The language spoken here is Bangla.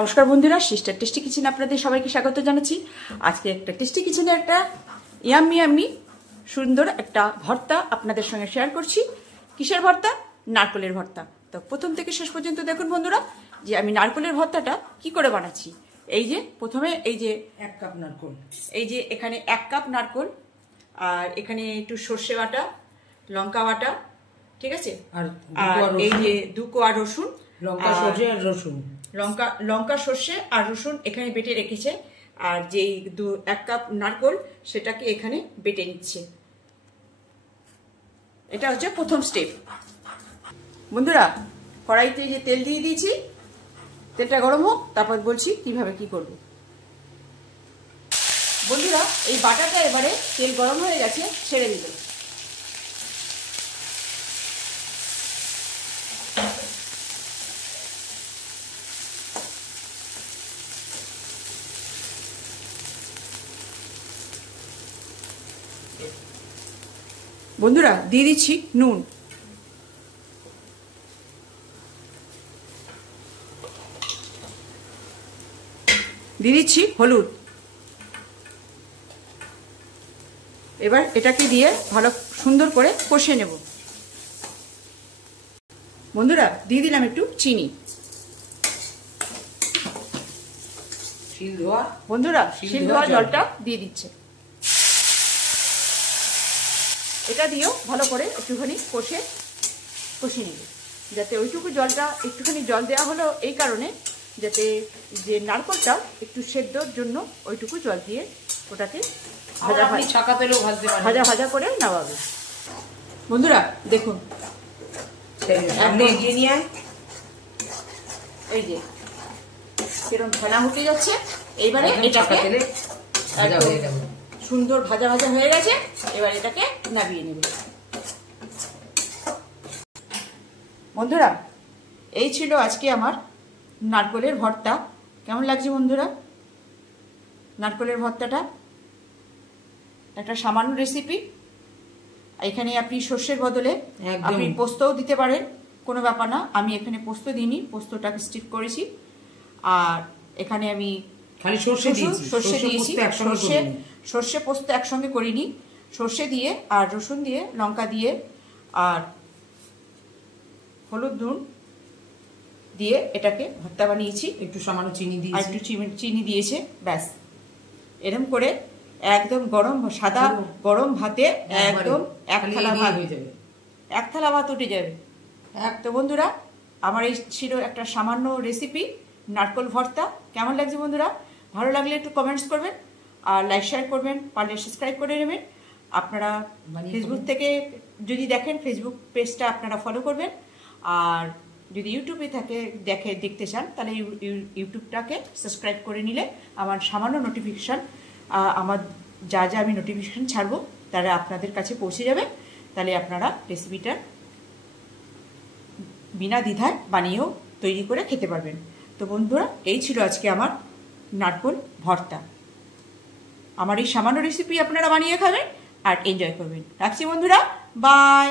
নমস্কার বন্ধুরা, সিস্টার টেস্টি কিচেন আপনাদের সবাইকে স্বাগত জানাচ্ছি। আজকে একটা টেস্টি কিচেনে একটা ইয়াম্মি সুন্দর একটা ভর্তা আপনাদের সঙ্গে শেয়ার করছি। কিসের ভর্তা? নারকেলের ভর্তা। তো প্রথম থেকে শেষ পর্যন্ত দেখুন বন্ধুরা যে আমি নারকেলের ভর্তাটা কি করে বানাচ্ছি। এই যে প্রথমে এই যে 1 কাপ নারকেল, এই যে এখানে 1 কাপ নারকেল, আর এখানে একটু সর্ষে বাটা, লঙ্কা বাটা, ঠিক আছে, আর এই যে 2 কোয়া রসুন, লঙ্কা সর্ষে আর রসুন, লঙ্কা সর্ষে আর রসুন এখানে বেটে রেখেছে। আর যেই 1 কাপ নারকেল সেটাকে এখানে বেটে নিচ্ছে। এটা হচ্ছে প্রথম স্টেপ। বন্ধুরা, কড়াইতে যে তেল দিয়ে দিয়েছি, তেলটা গরম হোক, তারপর বলছি কিভাবে কি করব। বন্ধুরা, এই বাটাটা এবারে তেল গরম হয়ে গেছে, ছেড়ে দিল। বন্ধুরা, দিয়ে দিচ্ছি নুন, দিয়ে দিচ্ছি হলুদ। এবার এটাকে দিয়ে ভালো সুন্দর করে কষিয়ে নেব। বন্ধুরা, দিয়ে দিলাম একটু চিনি। বন্ধুরা, শিল ধোয়া জলটা দিয়ে দিচ্ছে। এটা দিয়েও ভালো করে একটুখানি কষিয়ে নেবে, যাতে ওইটুকু জলটা, একটুখানি জল দেওয়া হলো এই কারণে যাতে যে নারকেলটা একটু সেদ্ধর জন্য ওইটুকু জল দিয়ে ওটাকে ভাজা ভাজা করে নামাবে। বন্ধুরা দেখুন, এই যে কিরকম ফেনা উঠে যাচ্ছে। এইবারে এটাকে সুন্দর ভাজা ভাজা হয়ে গেছে। এবার এটাকে নামিয়ে নেবে। বন্ধুরা, এই ছিল আজকে আমার নারকেলের ভর্তা। কেমন লাগছে বন্ধুরা নারকেলের ভর্তাটা? একটা সামান্য রেসিপি। এখানে আপনি সর্ষের বদলে আপনি পোস্তও দিতে পারেন, কোনো ব্যাপার না। আমি এখানে পোস্ত দিইনি, পোস্তটাকে স্টিপ করেছি। আর এখানে আমি খালি সর্ষে দিয়েছি, সর্ষে পোস্ত একসঙ্গে করিনি। সর্ষে দিয়ে আর রসুন দিয়ে, লঙ্কা দিয়ে আর হলুদ নুন দিয়ে এটাকে ভর্তা বানিয়েছি। একটু সামান্য চিনি দিয়ে, আর একটু চিনি দিয়েছে, ব্যাস। এরকম করে একদম গরম সাদা গরম ভাতে একদম 1 থালা ভাত হয়ে যাবে, 1 থালা ভাত উঠে যাবে। তো বন্ধুরা, আমার এই ছিল একটা সামান্য রেসিপি নারকেল ভর্তা। কেমন লাগছে বন্ধুরা? ভালো লাগলে একটু কমেন্টস করবেন, আর লাইক শেয়ার করবেন, পারলে সাবস্ক্রাইব করে নেবেন। আপনারা ফেসবুক থেকে যদি দেখেন, ফেসবুক পেজটা আপনারা ফলো করবেন। আর যদি ইউটিউবে দেখতে চান, তাহলে ইউটিউবটাকে সাবস্ক্রাইব করে নিলে আমার সামান্য নোটিফিকেশান, আমার যা আমি নোটিফিকেশান ছাড়বো তারা আপনাদের কাছে পৌঁছে যাবে। তাহলে আপনারা রেসিপিটা বিনা দ্বিধায় বানিয়েও তৈরি করে খেতে পারবেন। তো বন্ধুরা, এই ছিল আজকে আমার নারকেল ভর্তা। আমার এই সামান্য রেসিপি আপনারা বানিয়ে খাবেন আর এনজয় করবেন। রাখছি বন্ধুরা, বাই।